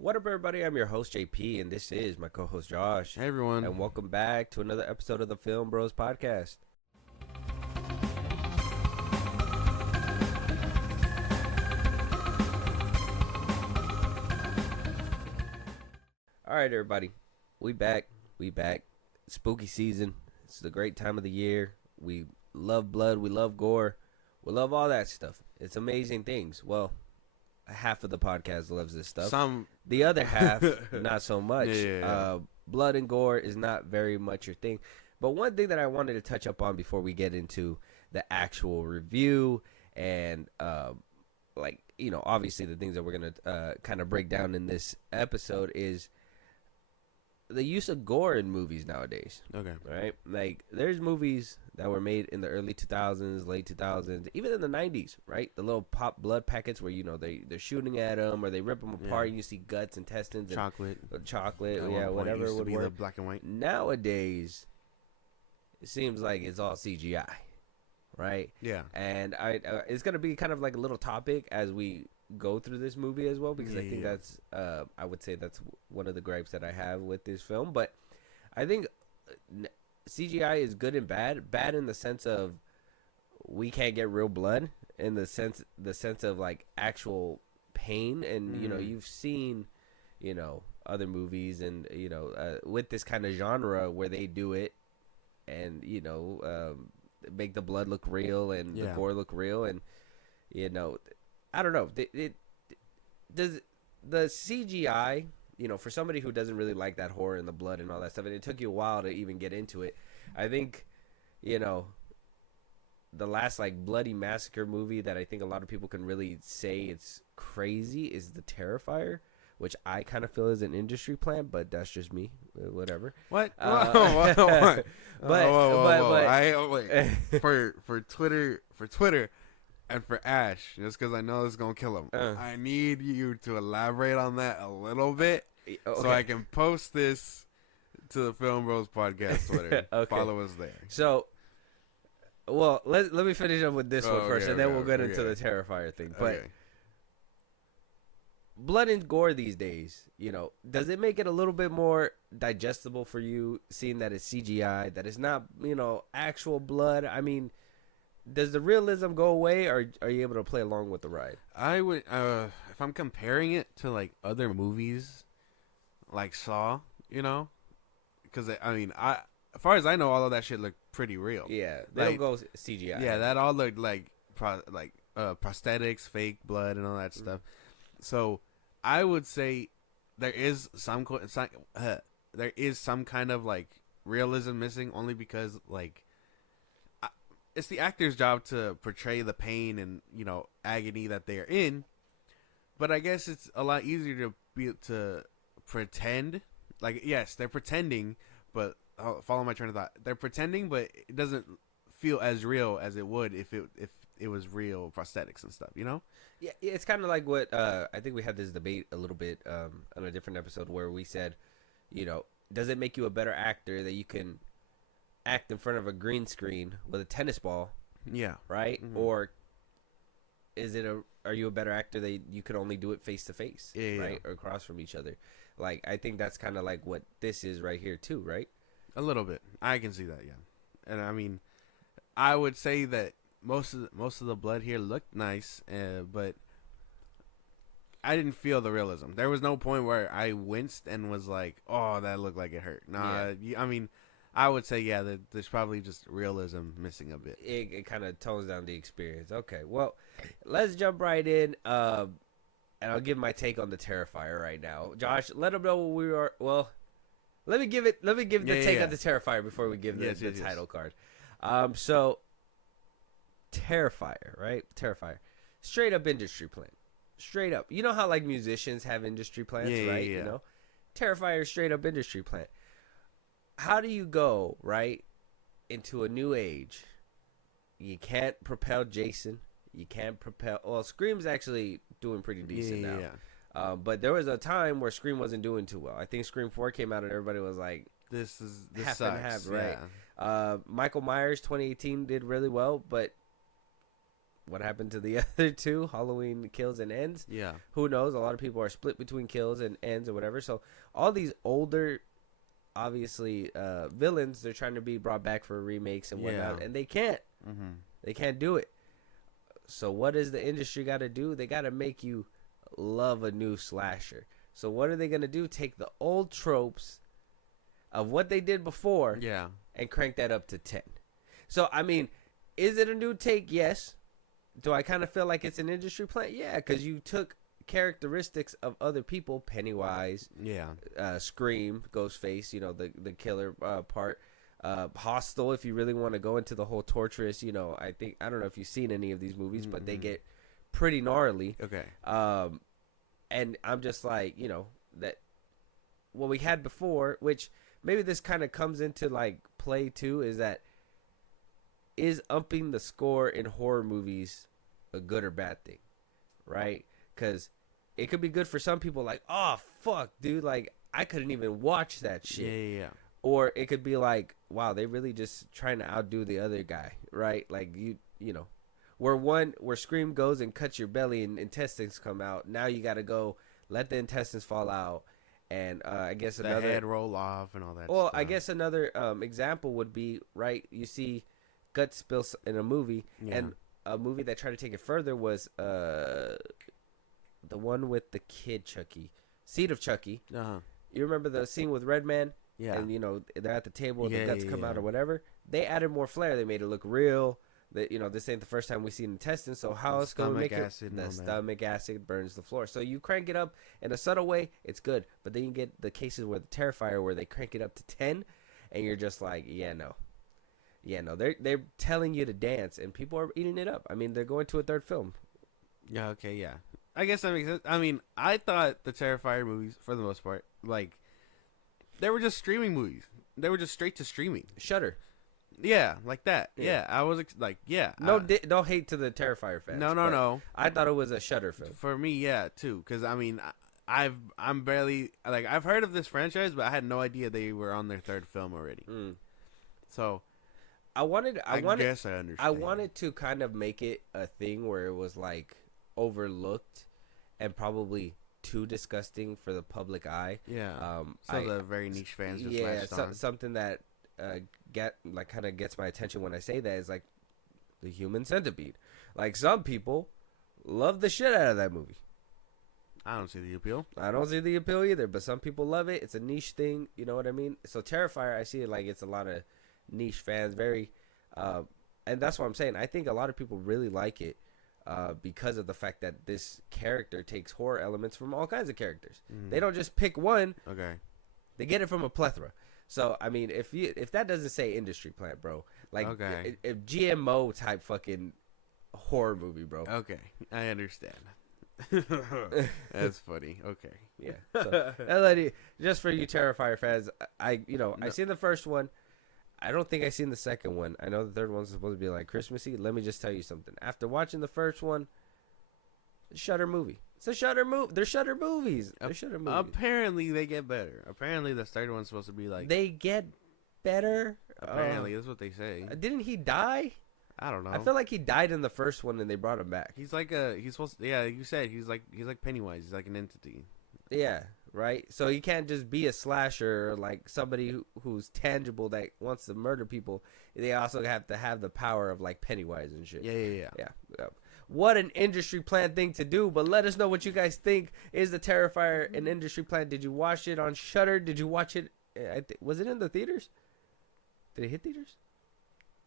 What up, everybody? I'm your host, JP, and this is my co host, Josh. Hey everyone. And welcome back to another episode of the FIlmBros podcast. All right, everybody. We back. Spooky season. It's the great time of the year. We love blood. We love gore. We love all that stuff. It's amazing things. Well, half of the podcast loves this stuff. The other half, not so much. Blood and gore is not very much your thing. But one thing that I wanted to touch up on before we get into the actual review and, obviously the things that we're going to kind of break down in this episode is the use of gore in movies nowadays. Okay. Right? Like, there's movies that were made in the early 2000s, late 2000s, even in the 90s, right? The little pop blood packets where, they're shooting at them or they rip them apart and you see guts, intestines, chocolate, whatever used to would be work. the black and white. Nowadays, it seems like it's all CGI, right? Yeah. And it's going to be kind of like a little topic as we go through this movie as well, because I think that's I would say that's one of the gripes that I have with this film. But I think CGI is good and bad in the sense of we can't get real blood, in the sense of like actual pain. And you've seen other movies and with this kind of genre where they do it and make the blood look real and the gore look real. And I don't know. Does the CGI, for somebody who doesn't really like that horror and the blood and all that stuff, and it took you a while to even get into it, I think, the last like bloody massacre movie that I think a lot of people can really say it's crazy is The Terrifier, which I kind of feel is an industry plant, but that's just me. Whatever. What? But wait. For Twitter. And for Ash, just because I know it's going to kill him, I need you to elaborate on that a little bit so I can post this to the FIlmBros podcast Twitter. Okay. Follow us there. So, well, let me finish up with this one first, and then we'll get into the Terrifier thing. But blood and gore these days, does it make it a little bit more digestible for you, seeing that it's CGI, that it's not, actual blood? I mean, does the realism go away, or are you able to play along with the ride? I would, if I'm comparing it to like other movies, like Saw, because as far as I know, all of that shit looked pretty real. Yeah, they don't go CGI. Yeah, that all looked like prosthetics, fake blood, and all that stuff. So I would say there is some kind of like realism missing, only because like. It's the actor's job to portray the pain and agony that they're in, but I guess it's a lot easier to pretend. Like, yes, they're pretending, but follow my train of thought. They're pretending, but it doesn't feel as real as it would if it was real prosthetics and stuff. Yeah, it's kind of like what I think we had this debate a little bit on a different episode where we said, does it make you a better actor that you can act in front of a green screen with a tennis ball, right? Mm-hmm. Or are you a better actor that you could only do it face to face, right, or across from each other? Like, I think that's kind of like what this is right here too, right? A little bit, I can see that, and I mean, I would say that most of the blood here looked nice, but I didn't feel the realism. There was no point where I winced and was like, "Oh, that looked like it hurt." Nah, I mean. I would say, there's probably just realism missing a bit. It kind of tones down the experience. Okay, well, let's jump right in, and I'll give my take on the Terrifier right now. Josh, let them know what we are. Well, let me give the take on the Terrifier before we give the title card. So, Terrifier, right? Terrifier, straight up industry plant. Straight up. You know how like musicians have industry plants, right? Yeah. Terrifier, straight up industry plant. How do you go, right, into a new age? You can't propel Jason. You can't propel... Well, Scream's actually doing pretty decent now. Yeah. But there was a time where Scream wasn't doing too well. I think Scream 4 came out and everybody was like... This half sucks. And half, right? Michael Myers, 2018, did really well, but what happened to the other two, Halloween Kills and Ends. Yeah. Who knows? A lot of people are split between Kills and Ends or whatever. So all these older, obviously, villains, they're trying to be brought back for remakes and whatnot, and they can't. Mm-hmm. They can't do it. So what does the industry got to do? They got to make you love a new slasher. So what are they going to do? Take the old tropes of what they did before and crank that up to 10. So, I mean, is it a new take? Yes. Do I kind of feel like it's an industry plant? Yeah, because you took characteristics of other people, Pennywise, Scream, Ghostface, you know, the killer part, Hostel, if you really want to go into the whole torturous, you know, I don't know if you've seen any of these movies, but they get pretty gnarly. Okay. And I'm just like, you know, that what we had before, which maybe this kind of comes into like play too, is upping the score in horror movies a good or bad thing, right? Because it could be good for some people, like, oh fuck, dude, like I couldn't even watch that shit. Yeah. Or it could be like, wow, they really just trying to outdo the other guy, right? Like you know, where Scream goes and cuts your belly and intestines come out. Now you got to go let the intestines fall out, and I guess the another head roll off and all that. Well, stuff. I guess another example would be, right, you see guts spill in a movie, and a movie that tried to take it further was the one with the kid Chucky, Seed of Chucky. You remember the scene with Redman? Yeah. And, you know, they're at the table and the guts come out or whatever. They added more flair. They made it look real. That, you know, this ain't the first time we see intestines, so how else can we make it? The stomach acid burns the floor. So you crank it up in a subtle way, it's good. But then you get the cases where the Terrifier, where they crank it up to 10, and you're just like, no. They're telling you to dance, and people are eating it up. I mean, they're going to a third film. Yeah. Okay. Yeah. I guess that makes sense. I mean, I thought the Terrifier movies, for the most part, like, they were just streaming movies. They were just straight to streaming. Shudder. Yeah, like that. Yeah, I was No hate to the Terrifier fans. No. I thought it was a Shudder film. For me, yeah, too. Because I mean, I'm barely like I've heard of this franchise, but I had no idea they were on their third film already. So, I guess I understand. I wanted to kind of make it a thing where it was like overlooked and probably too disgusting for the public eye. Yeah. The very niche fans just latched on. Something that kind of gets my attention when I say that is like the Human Centipede. Like, some people love the shit out of that movie. I don't see the appeal. I don't see the appeal either, but some people love it. It's a niche thing, you know what I mean? So Terrifier, I see it like it's a lot of niche fans, very and that's what I'm saying. I think a lot of people really like it because of the fact that this character takes horror elements from all kinds of characters. They don't just pick one. Okay. They get it from a plethora. So, I mean, if that doesn't say industry plant, bro, like, if GMO type fucking horror movie, bro. Okay, I understand. That's funny. Okay. Yeah. So, just for you Terrifier fans, I seen the first one. I don't think I seen the second one. I know the third one's supposed to be like Christmassy. Let me just tell you something. After watching the first one, Shudder movie. It's a Shudder movie. They're Shudder movies. Apparently, they get better. Apparently, the third one's supposed to be like... They get better? Apparently, that's what they say. Didn't he die? I don't know. I feel like he died in the first one and they brought him back. He's like he's supposed to... Yeah, you said he's like Pennywise. He's like an entity. Yeah, right? So he can't just be a slasher, like somebody who's tangible that wants to murder people. They also have to have the power of like Pennywise and shit. Yeah. What an industry plan thing to do, but let us know what you guys think. Is the Terrifier an industry plan? Did you watch it on Shudder? Did you watch it? Was it in the theaters? Did it hit theaters?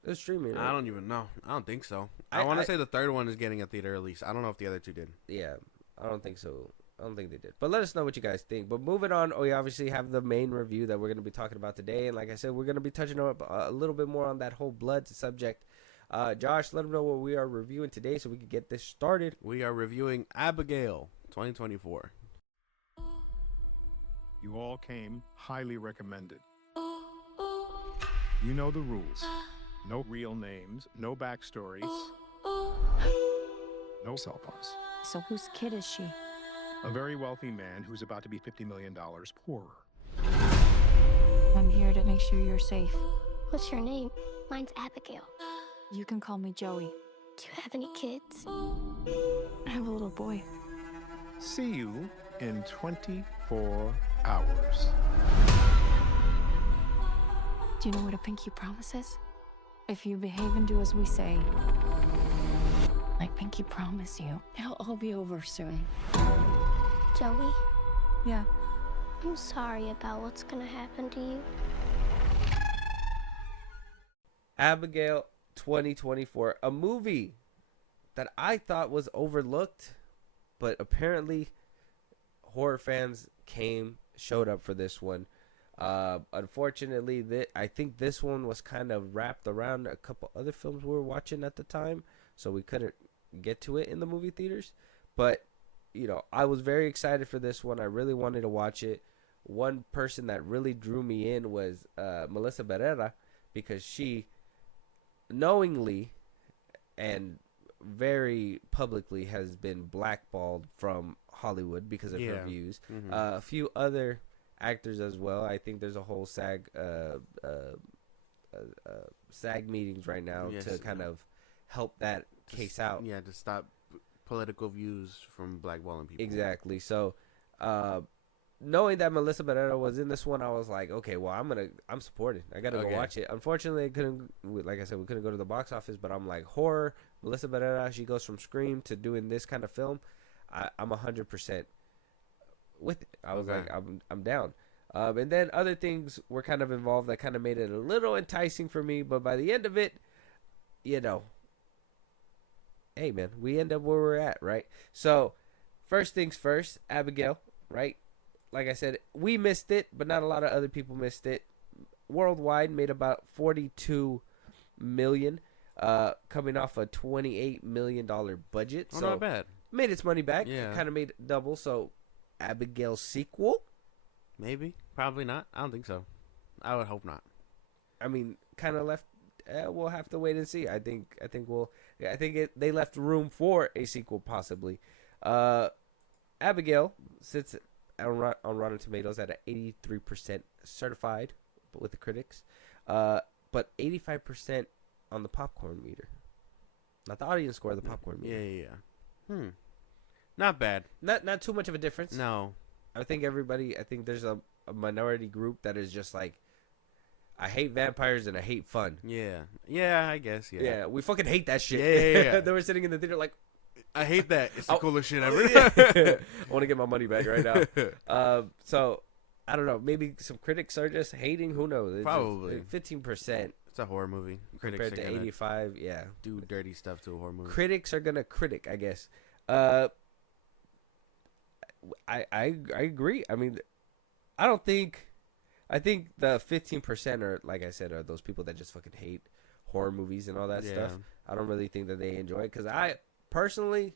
It was streaming. Right? I don't even know. I don't think so. I want to say the third one is getting a theater release. I don't know if the other two did. Yeah, I don't think so. I don't think they did. But let us know what you guys think. But moving on, we obviously have the main review that we're going to be talking about today. And like I said, we're going to be touching on a little bit more on that whole blood subject. Josh, let them know what we are reviewing today so we can get this started. We are reviewing Abigail 2024. You all came highly recommended. You know the rules. No real names, no backstories, no cell phones. So whose kid is she? A very wealthy man who's about to be $50 million poorer. I'm here to make sure you're safe. What's your name? Mine's Abigail. You can call me Joey. Do you have any kids? I have a little boy. See you in 24 hours. Do you know what a pinky promise is? If you behave and do as we say, I pinky promise you, it'll all be over soon. Joey, Yeah. I'm sorry about what's gonna happen to you. Abigail 2024, a movie that I thought was overlooked, but apparently horror fans showed up for this one. Unfortunately, I think this one was kind of wrapped around a couple other films we were watching at the time, so we couldn't get to it in the movie theaters. But, you know, I was very excited for this one. I really wanted to watch it. One person that really drew me in was Melissa Barrera, because she knowingly and very publicly has been blackballed from Hollywood because of her views. Mm-hmm. A few other actors as well. I think there's a whole SAG meetings right now to kind of help that case out. Yeah, to stop political views from blackballing people. Exactly. So, knowing that Melissa Barrera was in this one, I was like, okay, well, I'm supporting. I gotta go watch it. Unfortunately, like I said, we couldn't go to the box office, but I'm like, horror, Melissa Barrera, she goes from Scream to doing this kind of film. I'm 100% with it. I was like, I'm down. And then other things were kind of involved that kind of made it a little enticing for me, but by the end of it, you know, hey man, we end up where we're at, right? So, first things first, Abigail, right? Like I said, we missed it, but not a lot of other people missed it. Worldwide, made about $42 million, coming off a $28 million budget. Oh, so not bad. Made its money back. Yeah. Kind of made double. So, Abigail sequel? Maybe. Probably not. I don't think so. I would hope not. I mean, kind of left. We'll have to wait and see. I think they left room for a sequel possibly. Abigail sits on Rotten Tomatoes at 83% certified with the critics, but 85% on the popcorn meter. Not the audience score, the popcorn meter. Yeah. Not bad. Not too much of a difference. No. I think there's a minority group that is just like, I hate vampires and I hate fun. Yeah, I guess. Yeah, we fucking hate that shit. Yeah. They were sitting in the theater like, I hate that. It's the coolest shit ever. I want to get my money back right now. So I don't know. Maybe some critics are just hating. Who knows? It's Probably 15%. It's a horror movie. Compared to 85. Yeah, do dirty stuff to a horror movie. Critics are gonna critic, I guess. I agree. I mean, I think the 15% are, like I said, are those people that just fucking hate horror movies and all that stuff. I don't really think that they enjoy it, because I personally,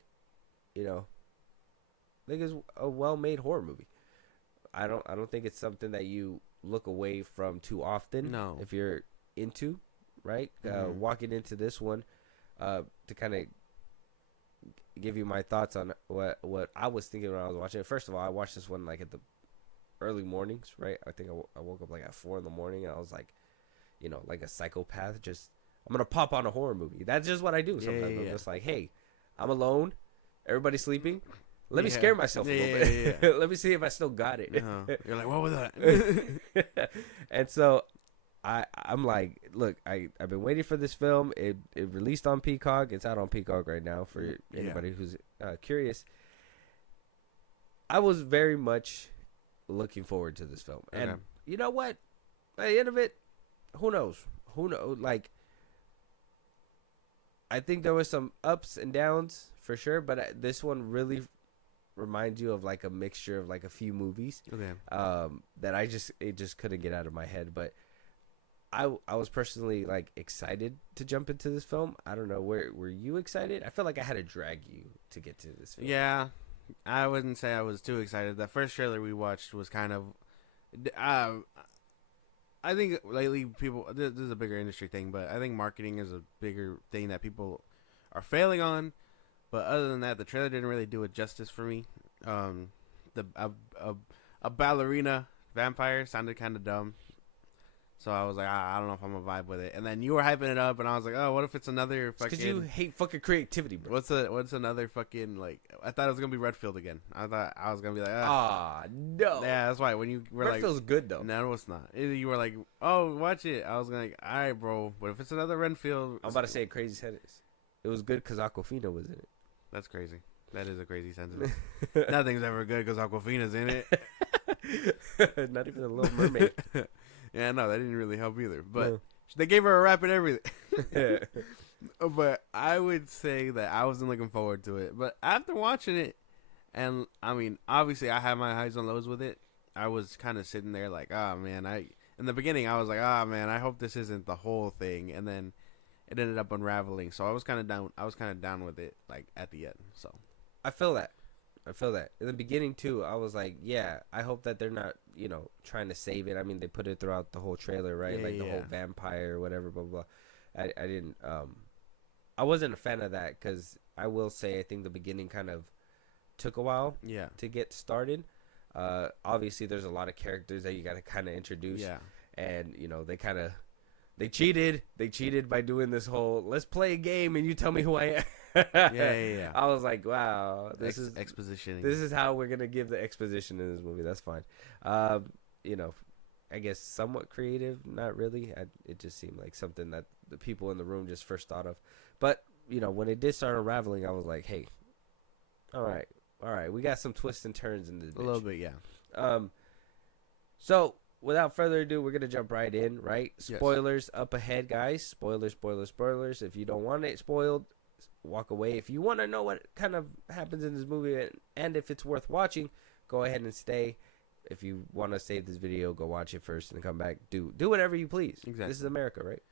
you know, think it's a well-made horror movie. I don't think it's something that you look away from too often. No. If you're into, right? Walking into this one, to kind of give you my thoughts on what I was thinking when I was watching it. First of all, I watched this one like at the early mornings, right? I think I woke up like at 4 a.m. and I was like, you know, like a psychopath, just I'm gonna pop on a horror movie. That's just what I do sometimes. I'm just like, hey, I'm alone, everybody's sleeping, let me scare myself a little bit. Let me see if I still got it. You're like, what was that? And so I'm like, look, I've been waiting for this film. It released on Peacock. It's out on Peacock right now for anybody who's curious. I was very much looking forward to this film. And you know what? At the end of it, who knows? Like, I think there was some ups and downs for sure, but this one really reminds you of like a mixture of like a few movies. That it just couldn't get out of my head. But I was personally like excited to jump into this film. I don't know, were you excited? I feel like I had to drag you to get to this film. Yeah, I wouldn't say I was too excited. The first trailer we watched was kind of, I think lately people, this is a bigger industry thing, but I think marketing is a bigger thing that people are failing on. But other than that, the trailer didn't really do it justice for me. A ballerina vampire sounded kind of dumb. So I was like, I don't know if I'm gonna vibe with it. And then you were hyping it up, and I was like, oh, what if it's another fucking? Because you hate fucking creativity, bro. What's another fucking like? I thought it was gonna be Redfield again. I thought I was gonna be like, no. Yeah, that's why when you were like, Redfield's good though. no, it's not. You were like, oh, watch it. I was like, all right, bro. But if it's another Renfield, I'm about to say a crazy sentence. It was good because Aquafina was in it. That's crazy. That is a crazy sentence. Nothing's ever good because Aquafina's in it. Not even a Little Mermaid. Yeah, no, that didn't really help either. But No. they gave her a rap and everything. But I would say that I wasn't looking forward to it. But after watching it, and I mean, obviously I had my highs and lows with it. I was kind of sitting there like, oh man, in the beginning I was like, oh man, I hope this isn't the whole thing. And then it ended up unraveling. So I was kind of down. I was kind of down with it, like at the end. So I feel that. In the beginning too, I was like, yeah, I hope that they're not, trying to save it. I mean, they put it throughout the whole trailer, right? Yeah, like the yeah. whole vampire, whatever, blah blah. I didn't. I wasn't a fan of that because I will say I think the beginning kind of took a while yeah, to get started. Obviously, there's a lot of characters that you got to kind of introduce. yeah, And they cheated. They cheated by doing this whole let's play a game and you tell me who I am. yeah. I was like, wow, this is exposition. This is how we're gonna give the exposition in this movie. That's fine. I guess somewhat creative. Not really. It just seemed like something that the people in the room just first thought of. But when it did start unraveling, I was like, hey, all right, we got some twists and turns in this bitch. A little bit, yeah. So without further ado, we're gonna jump right in. Right, Yes. spoilers up ahead, guys. Spoilers. If you don't want it spoiled, walk away. If you want to know what kind of happens in this movie and if it's worth watching, go ahead and stay. If you want to save this video, go watch it first and come back. Do whatever you please. Exactly. This is America, right?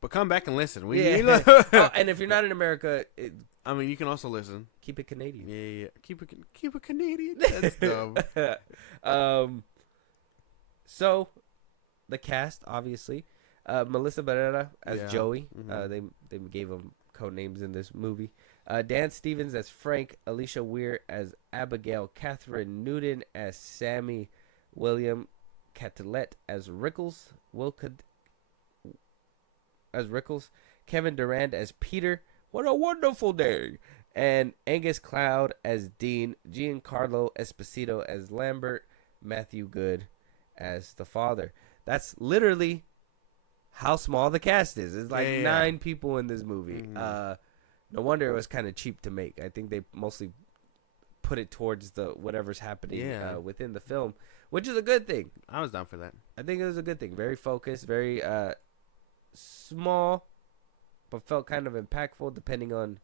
But come back and listen. Oh, and if you're not in America, I mean, you can also listen. keep it Canadian. Yeah. Keep it Canadian. That's dumb. So the cast, obviously, Melissa Barrera as Yeah. Joey. Mhm. They gave him code names in this movie. Dan Stevens as Frank, Alicia Weir as Abigail, Catherine Newton as Sammy, William Catelet as Rickles, Kevin Durand as Peter. What a wonderful day! And Angus Cloud as Dean, Giancarlo Esposito as Lambert, Matthew Good as the father. That's literally how small the cast is. It's like 9 people in this movie. Mhm. No wonder it was kind of cheap to make. I think they mostly put it towards the whatever's happening within the film, which is a good thing. I was down for that. I think it was a good thing. Very focused, very small, but felt kind of impactful depending on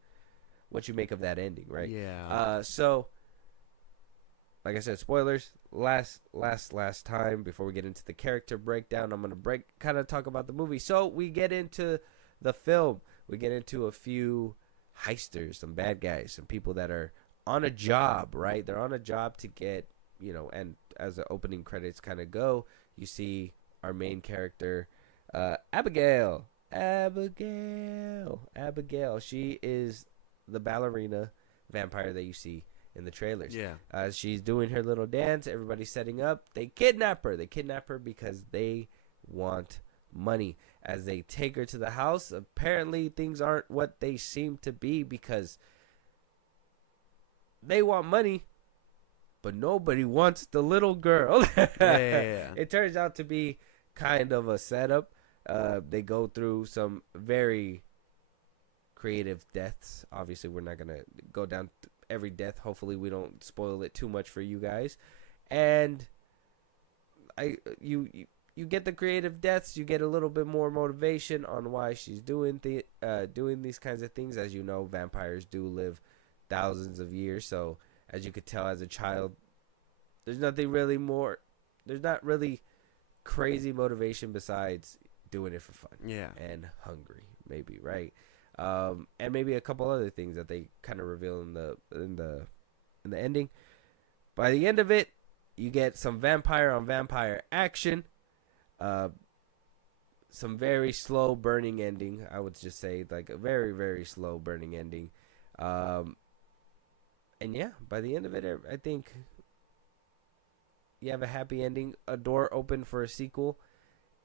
what you make of that ending, right? Yeah. So, like I said, spoilers. Last time before we get into the character breakdown, I'm gonna kind of talk about the movie. So we get into the film. We get into a few heisters, some bad guys, some people that are on a job, right? They're on a job to get, and as the opening credits kind of go, you see our main character, Abigail. She is the ballerina vampire that you see in the trailers. Yeah. She's doing her little dance. Everybody's setting up. They kidnap her. Because they want money. As they take her to the house, apparently things aren't what they seem to be because they want money, but nobody wants the little girl. Yeah. It turns out to be kind of a setup. They go through some very creative deaths. Obviously, we're not going to go down every death. Hopefully, we don't spoil it too much for you guys. And you get the creative deaths. You get a little bit more motivation on why she's doing these kinds of things. As you know, vampires do live thousands of years. So, as you could tell as a child, there's not really crazy motivation besides doing it for fun. Yeah. And hungry, maybe, right? And maybe a couple other things that they kind of reveal in the ending. By the end of it, you get some vampire on vampire action. Some very slow burning ending, I would just say, like a very, very slow burning ending. And yeah, by the end of it, I think you have a happy ending, a door open for a sequel,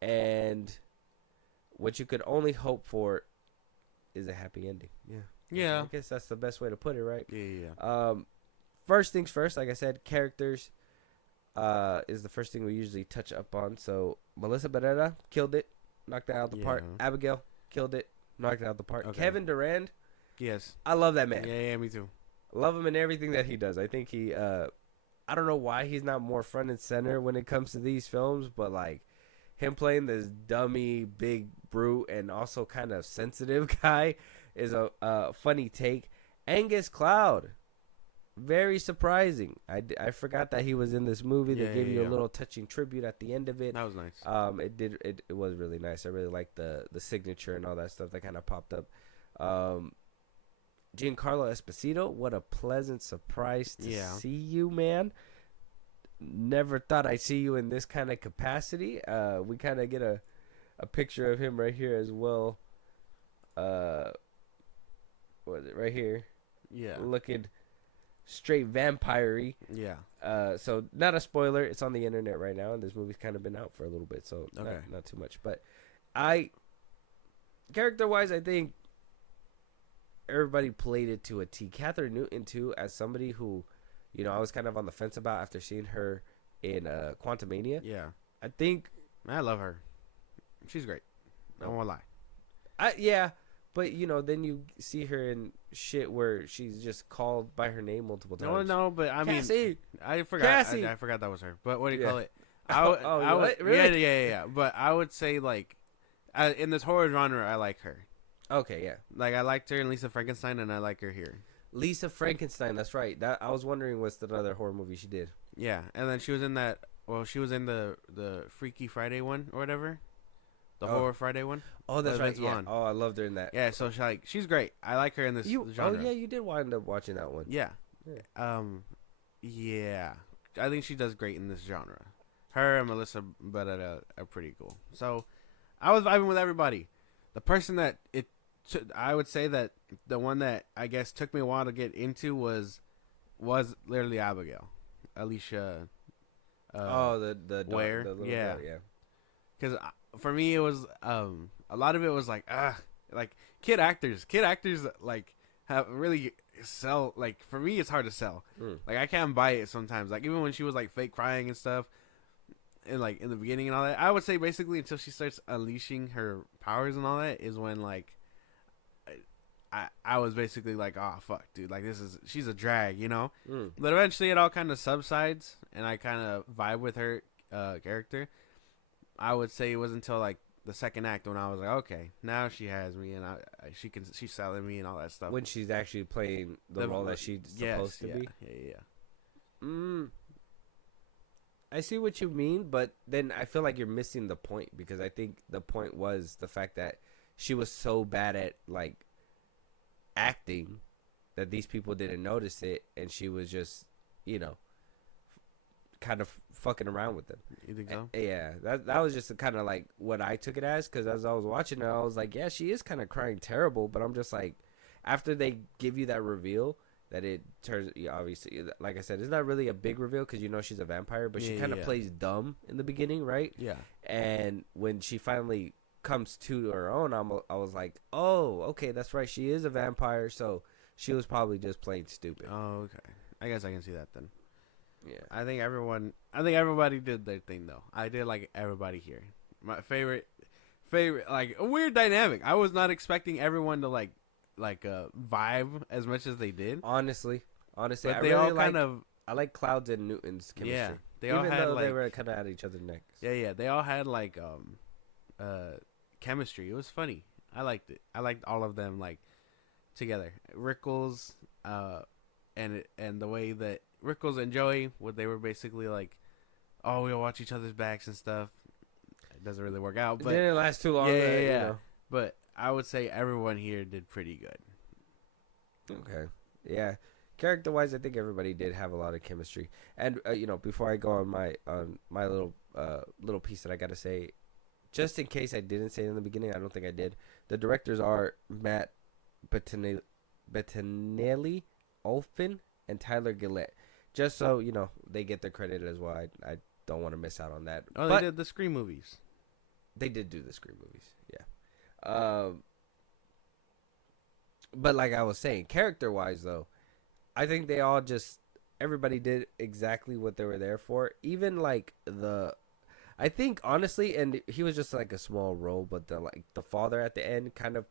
and what you could only hope for is a happy ending. Yeah. I guess that's the best way to put it, right? Yeah. First things first, like I said, characters is the first thing we usually touch up on. So Melissa Barrera killed it, knocked it out of the park. Abigail killed it, knocked it out of the park. Okay. Kevin Durand, Yes. I love that man. Yeah, me too. Love him in everything that he does. I think he, I don't know why he's not more front and center when it comes to these films, but like him playing this dummy, big brute, and also kind of sensitive guy is a funny take. Angus Cloud, very surprising. I forgot that he was in this movie. They gave you a little touching tribute at the end of it. That was nice. It was really nice. I really liked the signature and all that stuff that kind of popped up. Giancarlo Esposito, what a pleasant surprise to see you, man. Never thought I'd see you in this kind of capacity. We kind of get a picture of him right here as well. What is it right here? Yeah. Looking straight vampire-y. Yeah. So not a spoiler. It's on the internet right now, and this movie's kind of been out for a little bit, so not too much. But character-wise, I think everybody played it to a T. Catherine Newton, too, as somebody who, you know, I was kind of on the fence about after seeing her in Quantumania. Yeah. I think... I love her. She's great. I won't lie. Yeah, but, you know, then you see her in shit where she's just called by her name multiple times. No, but I Cassie! mean... I forgot. Cassie! I forgot that was her. But what do you call it? Really? Yeah. But I would say, like, in this horror genre, I like her. Okay, yeah. Like, I liked her in Lisa Frankenstein, and I like her here. Lisa Frankenstein, that's right. That I was wondering what's another horror movie she did. Yeah, and then she was in that... Well, she was in the Freaky Friday one or whatever. The Horror Friday one. Oh, that's right. Yeah. Oh, I loved her in that. Yeah, so she's great. I like her in this genre. Oh, yeah, you did wind up watching that one. Yeah. Yeah. I think she does great in this genre. Her and Melissa Barrera are pretty cool. So, I was vibing with everybody. The person that I would say that the one that I guess took me a while to get into was literally Abigail, Alicia. The Ware, the little yeah, girl, yeah. Because for me it was a lot of it was like kid actors like have really sell, like, for me it's hard to sell. Like, I can't buy it sometimes, like, even when she was like fake crying and stuff, and like in the beginning and all that, I would say basically until she starts unleashing her powers and all that is when like I was basically like, oh fuck, dude, like she's a drag, you know. But eventually it all kind of subsides and I kind of vibe with her character. I would say it was until like the second act when I was like, okay, now she has me and she's selling me and all that stuff. When she's actually playing the role that she's supposed to be. Yeah. I see what you mean, but then I feel like you're missing the point, because I think the point was the fact that she was so bad at like acting that these people didn't notice it, and she was just, you know, kind of fucking around with them. You think so? Yeah, that was just kind of like what I took it as, because as I was watching it, I was like, yeah, she is kind of crying terrible, but I'm just like, after they give you that reveal that it turns, obviously, like I said, it's not really a big reveal because you know she's a vampire, but she kind of plays dumb in the beginning, right? Yeah. And when she finally comes to her own, I was like, oh, okay, that's right, she is a vampire, so she was probably just playing stupid. Oh, okay. I guess I can see that then. Yeah. I think everybody did their thing though. I did like everybody here. My favorite, like, a weird dynamic. I was not expecting everyone to like vibe as much as they did. Honestly, but I they really all kind of. I like Clouds and Newton's chemistry. Yeah, they all even had though like, they were kind of at each other's necks. Yeah, they all had like chemistry. It was funny. I liked it. I liked all of them like together. Rickles, and the way that Rickles and Joey, what they were basically like, oh, we'll watch each other's backs and stuff. It doesn't really work out, but it didn't last too long. Yeah. You know. But I would say everyone here did pretty good. Okay. Yeah. Character-wise, I think everybody did have a lot of chemistry. And you know, before I go on my little piece that I got to say, just in case I didn't say it in the beginning, I don't think I did. The directors are Matt Bettinelli, Olfin, and Tyler Gillette. Just so you know, they get their credit as well. I don't want to miss out on that. Oh, they did the Scream movies. They did do the Scream movies, yeah. But like I was saying, character-wise, though, I think they all just everybody did exactly what they were there for. Even like I think honestly, and he was just like a small role, but the father at the end kind of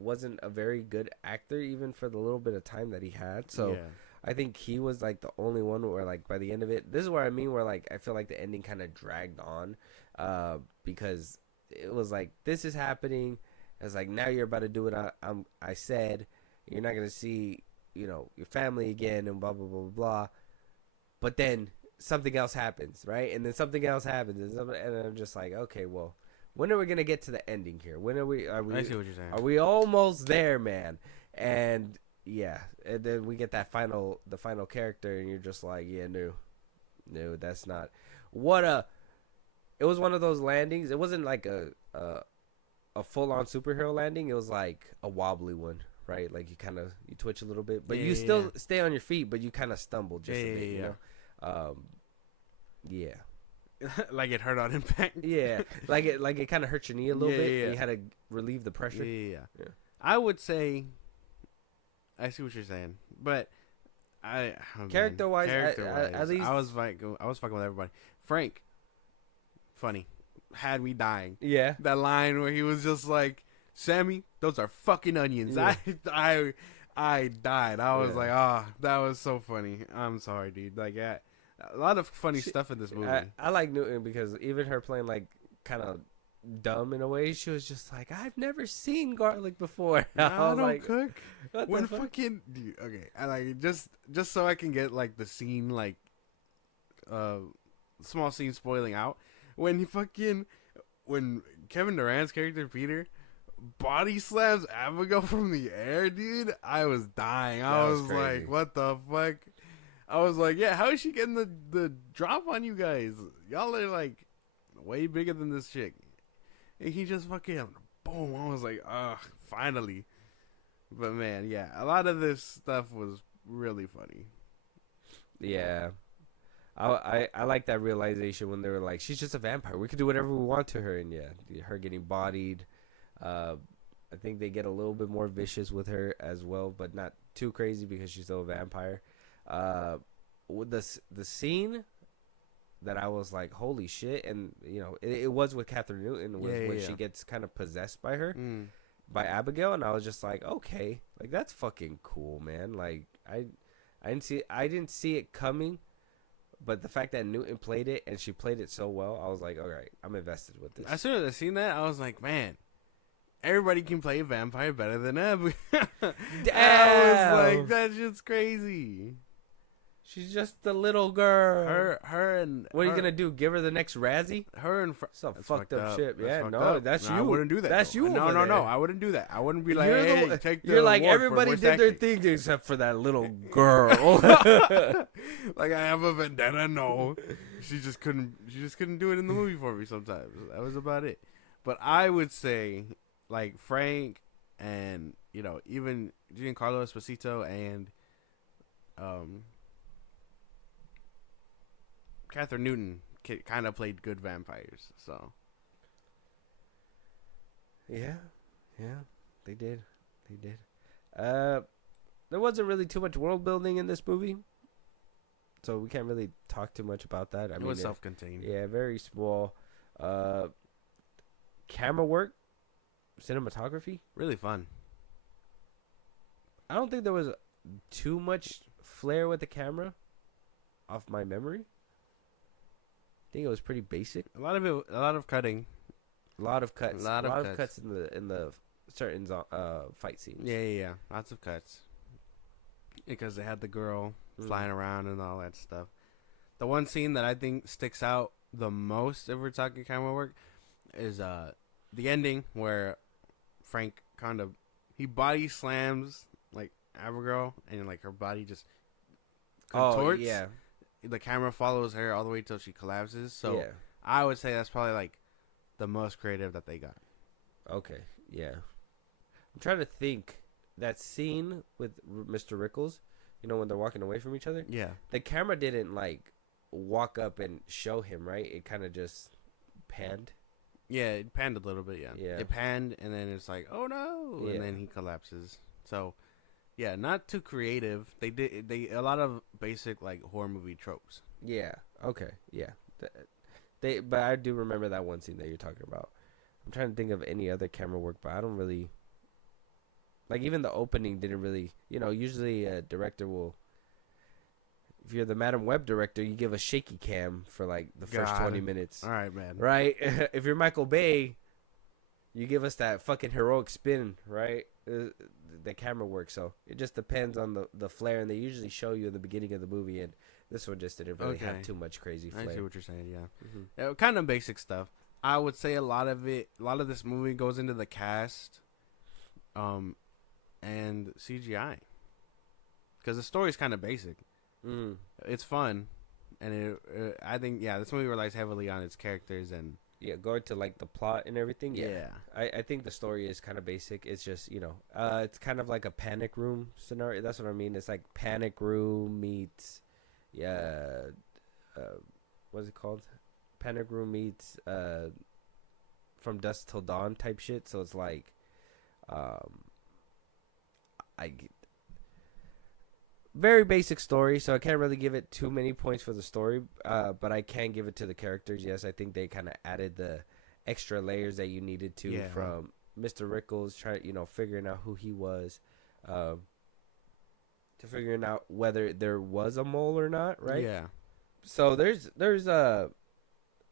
wasn't a very good actor, even for the little bit of time that he had. So. Yeah. I think he was like the only one where like by the end of it, this is what I mean, where like I feel like the ending kind of dragged on, because it was like this is happening. It's like now you're about to do what I said. You're not gonna see your family again and blah blah blah blah blah. But then something else happens, right? And then something else happens, and I'm just like, okay, well, when are we gonna get to the ending here? When are we? I see what you're saying. Are we almost there, man? And yeah, and then we get the final character, and you're just like, yeah, no, that's not. It was one of those landings. It wasn't like a full on superhero landing. It was like a wobbly one, right? Like you twitch a little bit, but you still stay on your feet, but you kind of stumble just a bit, you know. Yeah. Like it hurt on impact. Yeah, like it kind of hurt your knee a little bit. Yeah. And you had to relieve the pressure. Yeah. I would say. I see what you're saying, but character-wise, at least I was fucking with everybody. Frank, funny, had me dying. Yeah, that line where he was just like, "Sammy, those are fucking onions." Yeah. I died. I was like, that was so funny. I'm sorry, dude. Like, a lot of funny stuff in this movie. I like Newton because even her playing like kind of dumb in a way, she was just like, I've never seen garlic before. I don't like, cook. When fucking dude, okay, I like just so I can get like the scene, like small scene spoiling out when Kevin Durant's character Peter body slams Abigail from the air, dude. I was dying. I was like, what the fuck? I was like, yeah, how is she getting the drop on you guys? Y'all are like way bigger than this chick. And he just fucking boom. I was like, finally. But man, yeah, a lot of this stuff was really funny. Yeah. I like that realization when they were like, she's just a vampire. We could do whatever we want to her. And yeah, her getting bodied. I think they get a little bit more vicious with her as well, but not too crazy because she's still a vampire. With the scene that I was like, holy shit, and it was with Catherine Newton when she gets kind of possessed by her, by Abigail, and I was just like, okay, like that's fucking cool, man. Like I didn't see it coming, but the fact that Newton played it and she played it so well, I was like, all right, I'm invested with this. As soon as I seen that, I was like, man, everybody can play a vampire better than Abigail. I was like, that shit's crazy. She's just a little girl. Her and what are you gonna do? Give her the next Razzie? Her and some fucked up shit. That's that's you. I wouldn't do that. That's you. No. I wouldn't do that. I wouldn't be like, take the you're like award everybody for did their acting. thing except for that little girl. Like I have a vendetta. No, she just couldn't do it in the movie for me. Sometimes that was about it. But I would say like Frank and even Giancarlo Esposito and Catherine Newton kind of played good vampires, so. Yeah, they did. There wasn't really too much world building in this movie, so we can't really talk too much about that. It was self-contained. Yeah, very small. Camera work, cinematography, really fun. I don't think there was too much flair with the camera, off my memory. I think it was pretty basic. A lot of cutting. A lot of cuts. A lot of cuts in the certain fight scenes. Yeah. Lots of cuts. Because they had the girl flying around and all that stuff. The one scene that I think sticks out the most, if we're talking camera work, is the ending where Frank he body slams like Abigail and like her body just contorts. Oh, yeah. The camera follows her all the way till she collapses. So I would say that's probably like the most creative that they got. Okay, yeah. I'm trying to think that scene with Mr. Rickles, when they're walking away from each other. Yeah. The camera didn't like walk up and show him, right? It kind of just panned. Yeah, it panned a little bit. Yeah, Yeah. it panned, and then it's like, oh no, Yeah. and then he collapses. So, yeah, not too creative. They a lot of basic like horror movie tropes. Yeah. Okay. Yeah. But I do remember that one scene that you're talking about. I'm trying to think of any other camera work, but I don't really like. Even the opening didn't really. Usually a director will. If you're the Madam Web director, you give a shaky cam for like the first 20 minutes. All right, man. Right? If you're Michael Bay, you give us that fucking heroic spin, right? The camera work. So it just depends on the flair, and they usually show you in the beginning of the movie, and this one just didn't really have too much crazy flair. I see what you're saying. Yeah, Mm-hmm. kind of basic stuff. I would say a lot of this movie goes into the cast, and CGI, because the story's kind of basic. Mm. It's fun, and I think this movie relies heavily on its characters and going to like the plot and everything. Yeah. I think the story is kind of basic. It's just it's kind of like a Panic Room scenario. That's what I mean. It's like Panic Room meets what's it called? Panic Room meets From Dusk Till Dawn type shit. So it's like very basic story, so I can't really give it too many points for the story, but I can give it to the characters. Yes, I think they kind of added the extra layers that you needed to from Mr. Rickles, figuring out who he was, to figuring out whether there was a mole or not, right? Yeah. So there's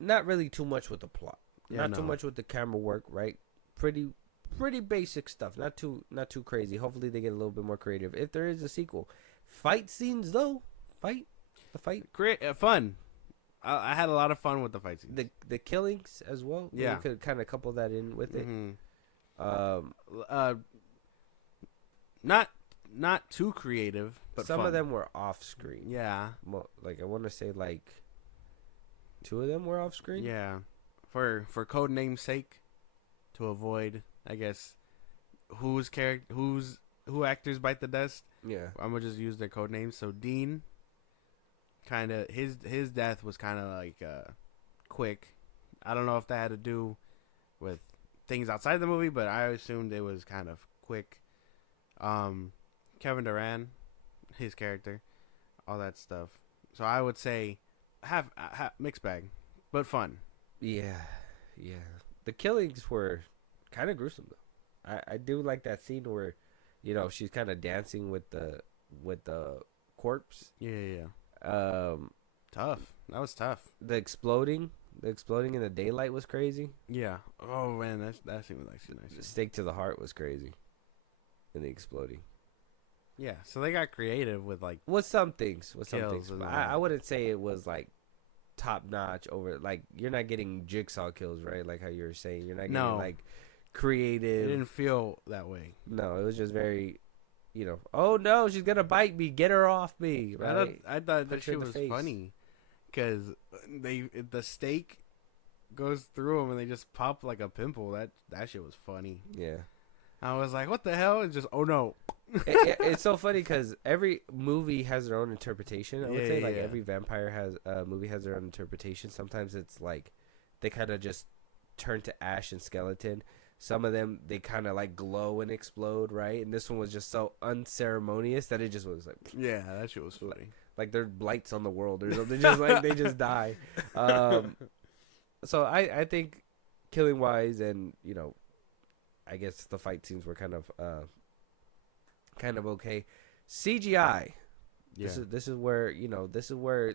not really too much with the plot, too much with the camera work, right? Pretty basic stuff, not too crazy. Hopefully they get a little bit more creative if there is a sequel. Fight scenes though, the fight, Great, fun. I had a lot of fun with the fight scenes. The killings as well. Yeah, you could kind of couple that in with it. Not too creative, but some fun. of them were off screen. Yeah, like I want to say like 2 of them were off screen. Yeah, for code name's sake, to avoid, I guess, who actors bite the dust. Yeah, I'm gonna just use their code names. So Dean, kind of his death was kind of like quick. I don't know if that had to do with things outside the movie, but I assumed it was kind of quick. Kevin Durant, his character, all that stuff. So I would say have mixed bag, but fun. Yeah. The killings were kind of gruesome though. I do like that scene where, she's kind of dancing with the corpse. Yeah. Tough. That was tough. The exploding in the daylight was crazy. Yeah. Oh man, that scene was actually nice. The stake to the heart was crazy. And the exploding. Yeah. So they got creative with like With some things. and I wouldn't say it was like top notch over. Like you're not getting jigsaw kills, right? Like how you were saying, you're not getting like creative. It didn't feel that way. No, it was just very, oh no, she's gonna bite me, get her off me. Right? I thought that Punch her shit in the was face. funny because the stake goes through them and they just pop like a pimple. That shit was funny. Yeah. I was like, what the hell? It's just, oh no. It's so funny because every movie has their own interpretation. I would say like every vampire movie has their own interpretation. Sometimes it's like they kind of just turn to ash and skeleton. Some of them they kind of like glow and explode, right? And this one was just so unceremonious that it just was like, yeah, that shit was funny. Like they're blights on the world or something. Just like they just die. So I think killing wise and I guess the fight scenes were kind of okay. CGI. Yeah. This is where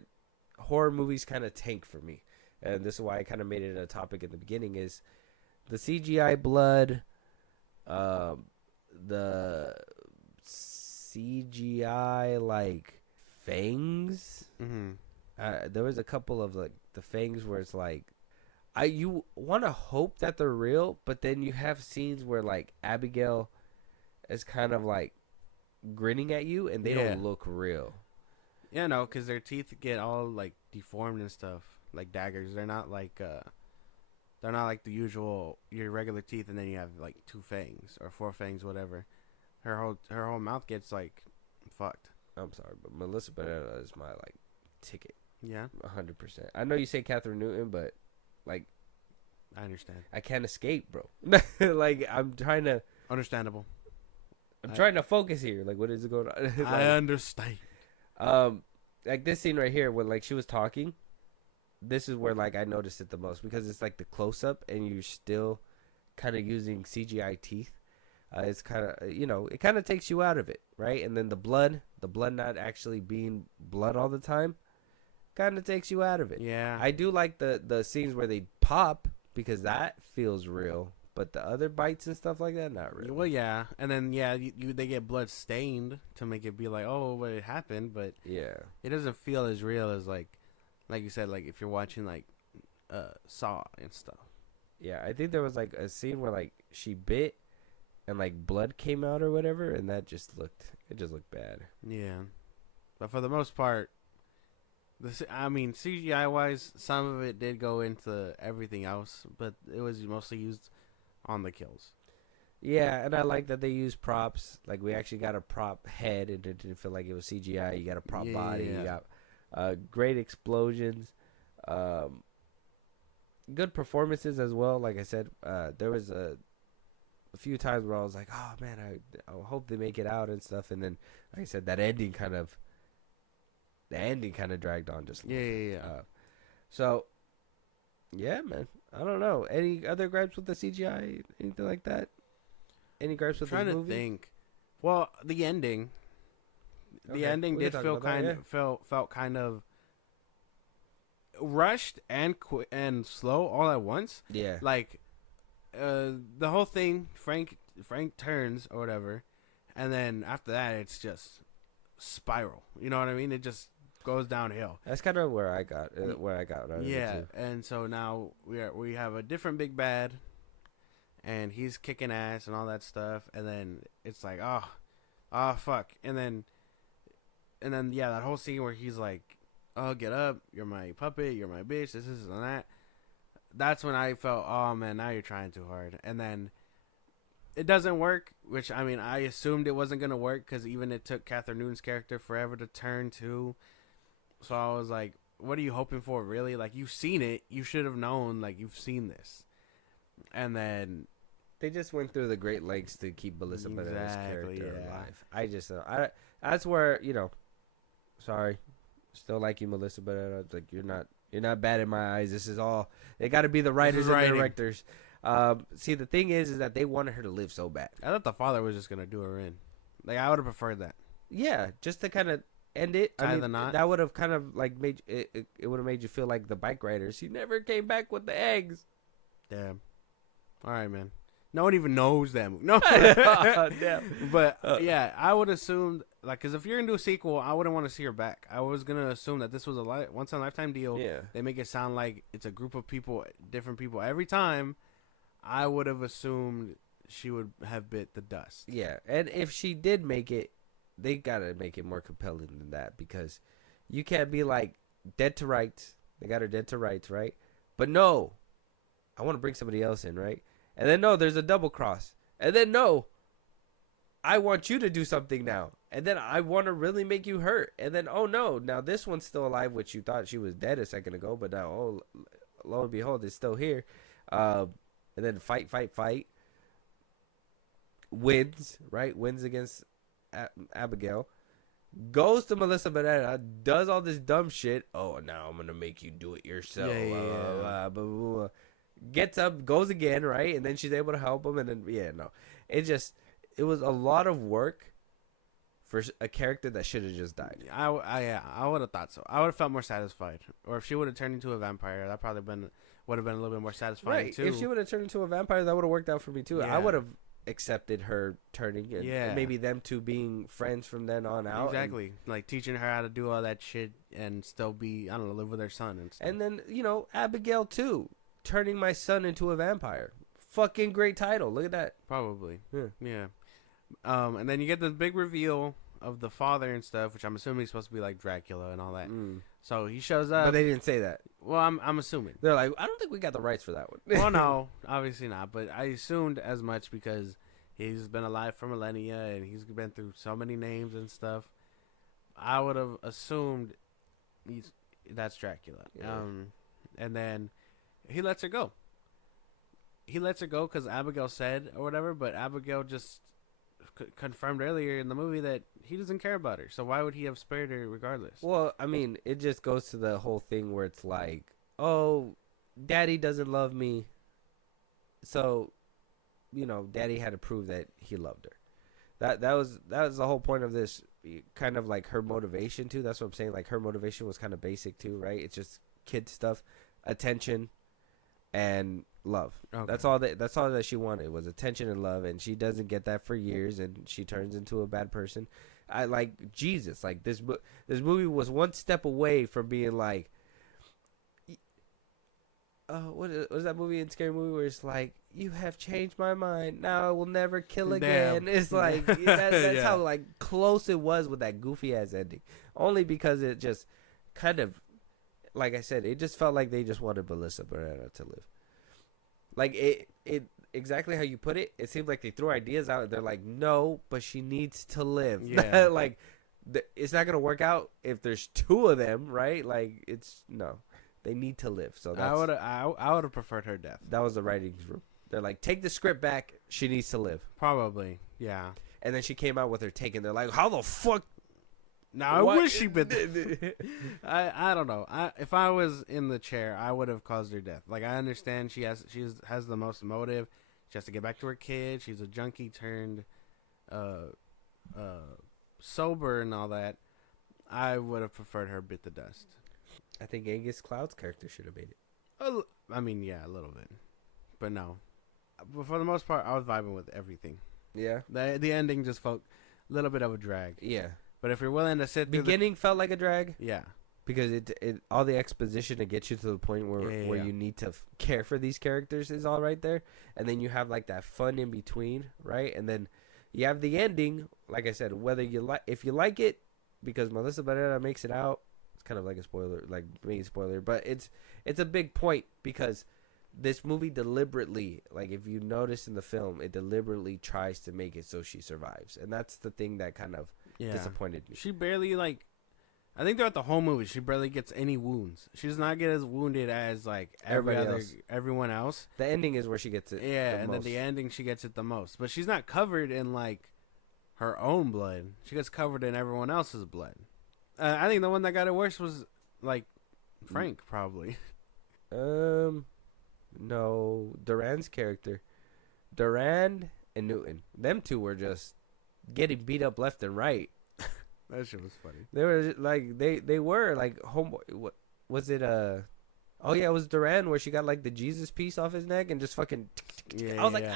horror movies kind of tank for me, and this is why I kind of made it a topic in the beginning. Is the CGI blood, the CGI like fangs. Mm-hmm. There was a couple of like the fangs where it's like. You want to hope that they're real, but then you have scenes where like Abigail is kind of like grinning at you, and they don't look real. Yeah, no, because their teeth get all like deformed and stuff, like daggers. They're not like the usual your regular teeth, and then you have like 2 fangs or 4 fangs, whatever. Her whole mouth gets like fucked. I'm sorry, but Melissa Benoist is my like ticket. Yeah, 100%. I know you say Catherine Newton, but like I understand. I can't escape, bro. Like I'm trying to Understandable. focus here. Like what is going on? Like, I understand. like this scene right here when like she was talking, this is where like I noticed it the most because it's like the close up and you're still kind of using CGI teeth. It's kind of it kind of takes you out of it, right? And then the blood not actually being blood all the time, kind of takes you out of it. Yeah. I do like the scenes where they pop because that feels real, but the other bites and stuff like that, not really. Well, yeah, and then they get blood stained to make it be like, oh, what it happened, but Yeah. it doesn't feel as real as like you said, like if you're watching like Saw and stuff. Yeah, I think there was like a scene where like she bit and like blood came out or whatever, and that just looked bad. Yeah, but for the most part, CGI wise, some of it did go into everything else, but it was mostly used on the kills. Yeah, and I like that they use props. Like we actually got a prop head, and it didn't feel like it was CGI. You got a prop body. Yeah. You got great explosions. Good performances as well. Like I said, there was a few times where I was like, "Oh man, I hope they make it out and stuff." And then, like I said, the ending kind of dragged on just a little bit. So, yeah, man. I don't know. Any other gripes with the CGI? Anything like that? Any gripes with the movie? Trying to think. Well, the ending. The Okay, ending we can did talk feel about that, felt kind of rushed and and slow all at once. Yeah. Like the whole thing, Frank turns or whatever, and then after that it's just spiral. You know what I mean? It just goes downhill. That's kind of where I got out of it too. And so now we have a different big bad, and he's kicking ass and all that stuff, and then it's like oh fuck, and then yeah, that whole scene where he's like, oh, get up, you're my puppet, you're my bitch, this and that. That's when I felt, oh man, now you're trying too hard. And then it doesn't work, which I mean, I assumed it wasn't gonna work because even it took Catherine Newton's character forever to turn too. So I was like, what are you hoping for, really? Like, you've seen it, you should have known, like, you've seen this. And then they just went through the great lengths to keep Melissa Benoist's character alive. I just that's where sorry, still like you, Melissa, but like you're not bad in my eyes. This is all they got to be the writers and the directors. See, the thing is that they wanted her to live so bad. I thought the father was just gonna do her in. Like, I would have preferred that. Yeah, just to kind of end it. Tie the knot. That would have kind of like made it would have made you feel like the bike riders. She never came back with the eggs. Damn. All right, man. No one even knows that movie. No. Damn. But yeah, I would assume, like, because if you're gonna do a sequel, I wouldn't want to see her back. I was gonna assume that this was a once in a lifetime deal. Yeah. They make it sound like it's a group of people, different people every time. I would have assumed she would have bit the dust. Yeah, and if she did make it, they gotta make it more compelling than that, because you can't be like dead to rights. They got her dead to rights, right? But no, I want to bring somebody else in, right? And then no, there's a double cross. And then no, I want you to do something now. And then I want to really make you hurt. And then oh no, now this one's still alive, which you thought she was dead a second ago, but now oh, lo and behold, it's still here. And then fight. Wins, right? Wins against Abigail. Goes to Melissa Benoist, does all this dumb shit. Oh, now I'm gonna make you do it yourself. Blah, blah, blah. Gets up, goes again, right? And then she's able to help him. And then it was a lot of work for a character that should have just died. I would have thought so. I would have felt more satisfied. Or if she would have turned into a vampire, that probably would have been a little bit more satisfying too. If she would have turned into a vampire, that would have worked out for me too. Yeah. I would have accepted her turning and maybe them two being friends from then on out. Exactly. Like teaching her how to do all that shit and still be, I don't know, live with her son and stuff. And then, Abigail too, turning my son into a vampire. Fucking great title. Look at that. Probably. Yeah. And then you get the big reveal of the father and stuff, which I'm assuming he's supposed to be like Dracula and all that. So he shows up. But they didn't say that. Well, I'm assuming. They're like, I don't think we got the rights for that one. Well, no, obviously not. But I assumed as much because he's been alive for millennia and he's been through so many names and stuff. I would have assumed that's Dracula. Yeah. And then he lets her go. he lets her go because Abigail said or whatever, but Abigail just confirmed earlier in the movie that he doesn't care about her. So why would he have spared her regardless? Well, I mean, it just goes to the whole thing where it's like, oh, Daddy doesn't love me, so Daddy had to prove that he loved her. That was the whole point of this, kind of like her motivation too. That's what I'm saying. Like her motivation was kind of basic too, right? It's just kid stuff, attention, and love. Okay. That's all that she wanted was attention and love, and she doesn't get that for years, and she turns into a bad person. I like Jesus. Like this movie was one step away from being like, what was that movie in Scary Movie where it's like, you have changed my mind, now I will never kill again. Damn. It's like that's how like close it was with that goofy ass ending. Only because it just kind of, like I said, it just felt like they just wanted Melissa Barrera to live. Like it exactly how you put it. It seemed like they threw ideas out and they're like, no, but she needs to live. Yeah. Like it's not gonna work out if there's two of them, right? Like no. They need to live. So that's, I would have preferred her death. That was the writing's room. They're like, take the script back. She needs to live. Probably, yeah. And then she came out with her take, and they're like, how the fuck? Now I wish she been. I don't know. If I was in the chair, I would have caused her death. Like I understand she has the most motive. She has to get back to her kid. She's a junkie turned sober and all that. I would have preferred her bit the dust. I think Angus Cloud's character should have made it. I mean, yeah, a little bit, but no. But for the most part, I was vibing with everything. Yeah. The ending just felt a little bit of a drag. Yeah. But if you're willing to sit, beginning felt like a drag. Yeah. Because it all the exposition to get you to the point where you need to care for these characters is all right there, and then you have like that fun in between, right? And then you have the ending. Like I said, whether if you like it, because Melissa Barrera makes it out. Kind of like a spoiler, like me spoiler, but it's a big point because this movie deliberately, like if you notice in the film, it deliberately tries to make it so she survives, and that's the thing that kind of disappointed me. She barely I think throughout the whole movie, she barely gets any wounds. She does not get as wounded as like everyone else. The ending is where she gets it. Yeah, and then the ending she gets it the most, but she's not covered in like her own blood. She gets covered in everyone else's blood. I think the one that got it worse was like Frank, probably. No, Duran's character, Duran and Newton. Them two were just getting beat up left and right. That shit was funny. They were like they were like What was it? Oh yeah, it was Duran where she got like the Jesus piece off his neck and just fucking. I was like,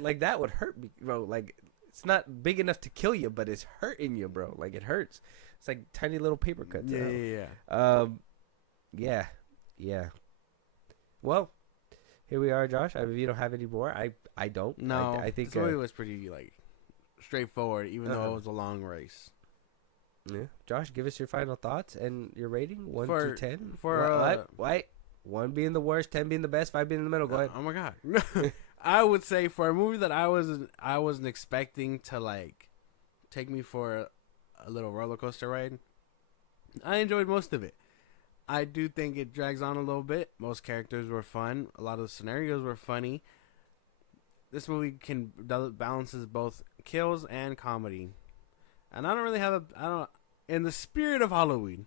like that would hurt me, bro. Like it's not big enough to kill you, but it's hurting you, bro. Like it hurts. It's like tiny little paper cuts. Yeah. Well, here we are, Josh. If you don't have any more, I don't. No, I think the movie was pretty like straightforward, even though it was a long race. Yeah, Josh, give us your final thoughts and your rating 1 to 10. For what? 1 being the worst, 10 being the best, 5 being in the middle. Go ahead. Oh my god. I would say for a movie that I wasn't expecting to like take me for a little roller coaster ride, I enjoyed most of it. I do think it drags on a little bit. Most characters were fun. A lot of the scenarios were funny. This movie balances both kills and comedy. And I don't really have in the spirit of Halloween,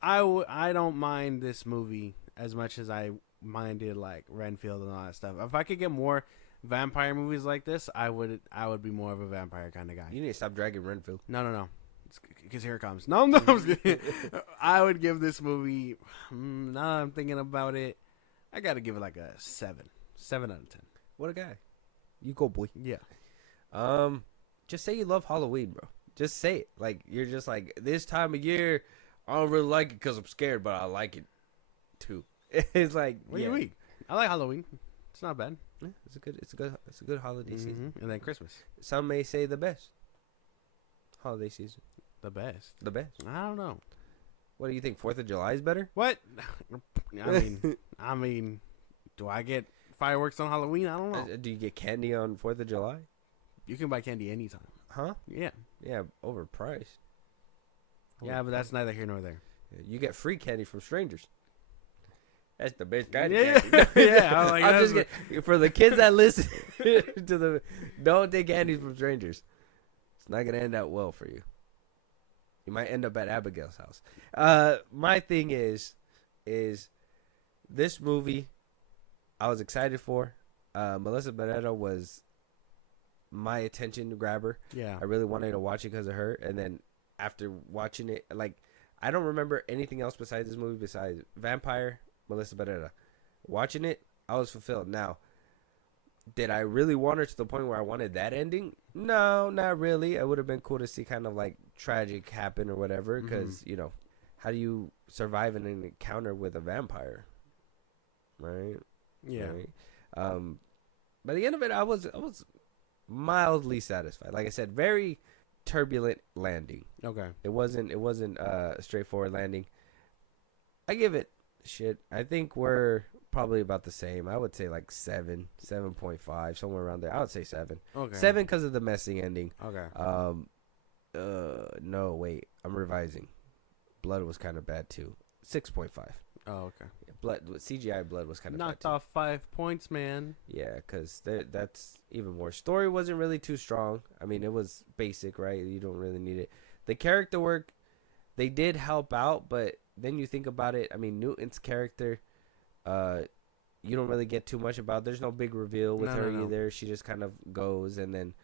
I don't mind this movie as much as I minded like Renfield and all that stuff. If I could get more vampire movies like this, I would be more of a vampire kind of guy. You need to stop dragging Renfield. No. Because here it comes. No, I'm just kidding. I would give this movie, now I'm thinking about it, I got to give it like a 7. 7 out of 10. What a guy. You go, boy. Yeah. Just say you love Halloween, bro. Just say it. Like, you're just like, this time of year, I don't really like it because I'm scared, but I like it too. It's like, what do you mean? I like Halloween. It's not bad. Yeah, it's a good holiday season. And then Christmas. Some may say the best holiday season. The best. I don't know. What do you think? 4th of July is better? What? I mean, do I get fireworks on Halloween? I don't know. Do you get candy on 4th of July? You can buy candy anytime. Huh? Yeah. Yeah, overpriced. Yeah, but that's neither here nor there. You get free candy from strangers. That's the best kind Yeah, of candy. yeah. I was like, I'm that's just kidding. For the kids that listen to don't take candies from strangers. It's not gonna end out well for you. You might end up at Abigail's house. My thing is this movie I was excited for. Melissa Barrera was my attention grabber. yeah. I really wanted to watch it because of her. And then after watching it, like, I don't remember anything else besides this movie besides Vampire, Melissa Barrera. Watching it, I was fulfilled. Now, did I really want her to the point where I wanted that ending? No, not really. It would have been cool to see kind of like tragic happen or whatever. Because, you know, how do you survive in an encounter with a vampire? Right? Yeah. Right? By the end of it, I was mildly satisfied. Like I said, very turbulent landing. Okay. It wasn't a straightforward landing. I give it shit. I think we're probably about the same. I would say like 7.5, somewhere around there. I would say 7. Okay. 7 because of the messy ending. Okay. No, wait. I'm revising. Blood was kind of bad too. 6.5. Oh, okay. CGI blood was kind of Knocked bad too. off 5 points, man. Yeah, because that's even more. Story wasn't really too strong. I mean, it was basic, right? You don't really need it. The character work, they did help out, but then you think about it. I mean, Newton's character, you don't really get too much about. There's no big reveal with her either. She just kind of goes, and then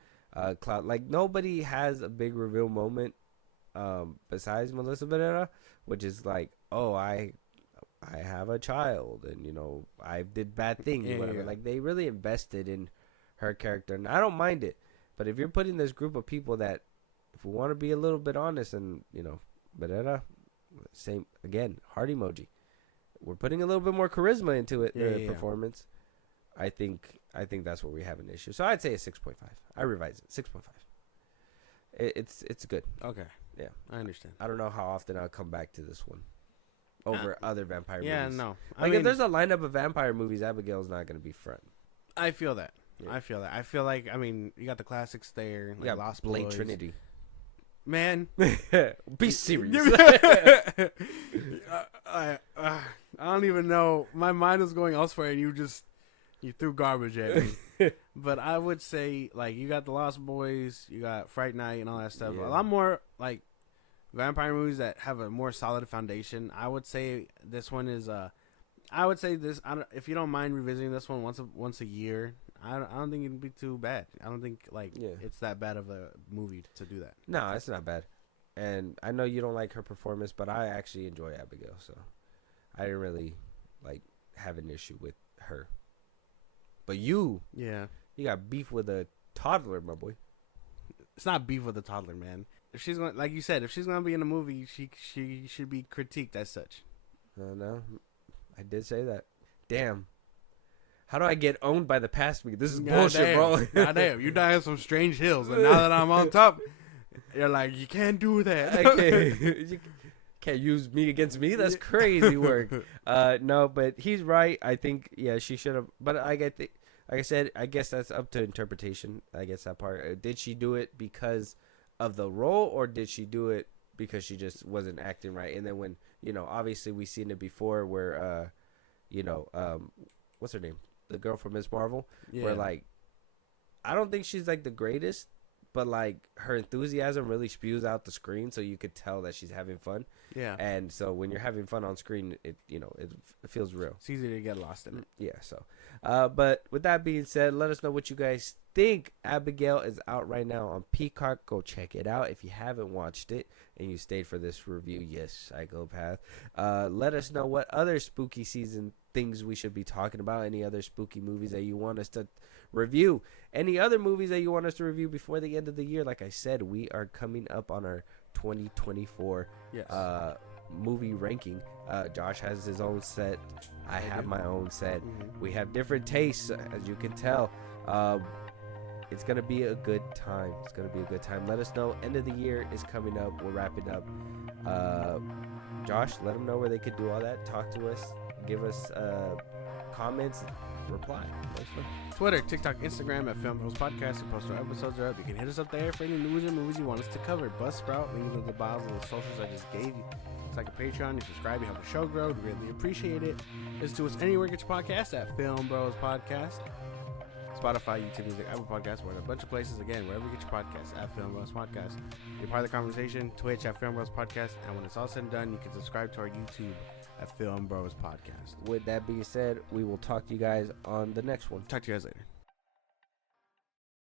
Cloud. Like, nobody has a big reveal moment besides Melissa Barrera, which is like, oh, I have a child, and you know I did bad things, or whatever. Like, they really invested in her character, and I don't mind it. But if you're putting this group of people that, if we want to be a little bit honest, and you know, Barrera, same again, heart emoji. We're putting a little bit more charisma into it, performance. I think that's where we have an issue. So I'd say a 6.5. I revise it, 6.5. It's good. Okay. Yeah, I understand. I don't know how often I'll come back to this one over other vampire movies. Yeah, no. Like, if there's a lineup of vampire movies, Abigail's not going to be front. I feel that. Yeah. I feel that. I feel like, I mean, you got the classics there. Like Yeah, Lost Blade Boys. Trinity. Man. Be serious. I don't even know. My mind was going elsewhere, and you threw garbage at me. But I would say, like, you got the Lost Boys, you got Fright Night, and all that stuff. Yeah. A lot more, like, vampire movies that have a more solid foundation. I would say this one is I would say this. If you don't mind revisiting this one once a year, I don't think it'd be too bad. I don't think it's that bad of a movie to do that. No, it's not bad. And I know you don't like her performance, but I actually enjoy Abigail, so I didn't really have an issue with her. But you got beef with a toddler, my boy. It's not beef with a toddler, man. If she's going, like you said, if she's gonna be in a movie, she should be critiqued as such. No, I did say that. Damn. How do I get owned by the past me? This is bullshit, bro. Goddamn, you die on some strange hills, and now that I'm on top, you're like, you can't do that. You can't use me against me. That's crazy work. No, but he's right. I think she should have. But like I said, I guess that's up to interpretation. I guess that part. Did she do it because of the role, or did she do it because she just wasn't acting right? And then when obviously we've seen it before, where what's her name? The girl from Ms. Marvel. Yeah. Where I don't think she's the greatest, but her enthusiasm really spews out the screen, so you could tell that she's having fun. Yeah. And so when you're having fun on screen, it feels real. It's easy to get lost in it. Yeah. So, but with that being said, let us know what you guys think. Abigail is out right now on Peacock. Go check it out if you haven't watched it and you stayed for this review. Yes, Psychopath. Let us know what other spooky season things we should be talking about. Any other spooky movies that you want us to review. Any other movies that you want us to review before the end of the year. Like I said, we are coming up on our 2024 movie ranking. Josh has his own set. I have my own set. Mm-hmm. We have different tastes, as you can tell. It's going to be a good time. Let us know. End of the year is coming up. We're wrapping up. Josh, let them know where they could do all that. Talk to us. Give us comments. Reply. Twitter, TikTok, Instagram at FIlmBros Podcast. We post our episodes are up. You can hit us up there for any news or movies you want us to cover. Buzzsprout, link to the bios of the socials I just gave you. like a Patreon, you subscribe, you help the show grow. We really appreciate it. Listen to us anywhere you get your podcast at FIlmBros Podcast. Spotify, YouTube Music, Apple Podcasts, we're in a bunch of places. Again, wherever you get your podcasts at FIlmBros Podcast. Be part of the conversation. Twitch at FIlmBros Podcast. And when it's all said and done, you can subscribe to our YouTube at FIlmBros Podcast. With that being said, we will talk to you guys on the next one. Talk to you guys later.